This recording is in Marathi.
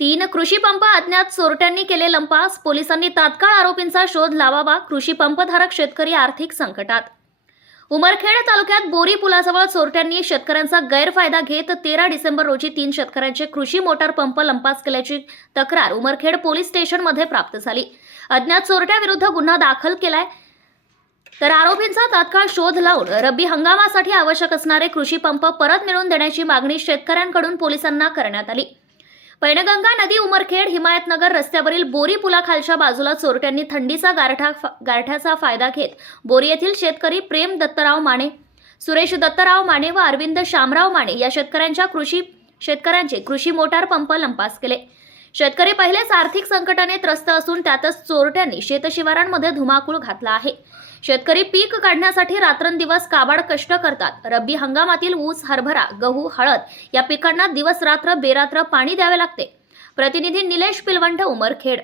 3 कृषी पंप अज्ञात चोरट्यांनी केले लंपास. पोलिसांनी तात्काळ आरोपींचा शोध लावावा. कृषी पंपधारक शेतकरी आर्थिक संकटात. उमरखेड तालुक्यात बोरी पुलाजवळ चोरट्यांनी शेतकऱ्यांचा गैरफायदा घेत 13 डिसेंबर रोजी 3 शेतकऱ्यांचे कृषी मोटार पंप लंपास केल्याची तक्रार उमरखेड पोलीस स्टेशनमध्ये प्राप्त झाली. अज्ञात चोरट्याविरुद्ध गुन्हा दाखल केलाय. तर आरोपींचा तात्काळ शोध लावून रब्बी हंगामासाठी आवश्यक असणारे कृषी पंप परत मिळवून देण्याची मागणी शेतकऱ्यांकडून पोलिसांना करण्यात आली. पैनगंगा नदी उमरखेड हिमायतनगर रस्त्यावरील बोरी पुलाखालच्या बाजूला चोरट्यांनी थंडीचा गारठ्याचा फायदा घेत बोरी येथील शेतकरी प्रेम दत्तराव माने, सुरेश दत्तराव माने व अरविंद शामराव माने या शेतकऱ्यांचे कृषी मोटार पंप लंपास केले. शेतकरी पहिलेच आर्थिक संकटाने त्रस्त असून त्यातच चोरट्यांनी शेतशिवारांमध्ये धुमाकूळ घातला आहे. शेतकरी पीक काढण्यासाठी रात्रंदिवस काबाड कष्ट करतात. रब्बी हंगामातील ऊस, हरभरा, गहू, हळद या पिकांना दिवस रात्र बेरात्र पाणी द्यावे लागते. प्रतिनिधी निलेश पिलवंट, उमरखेड.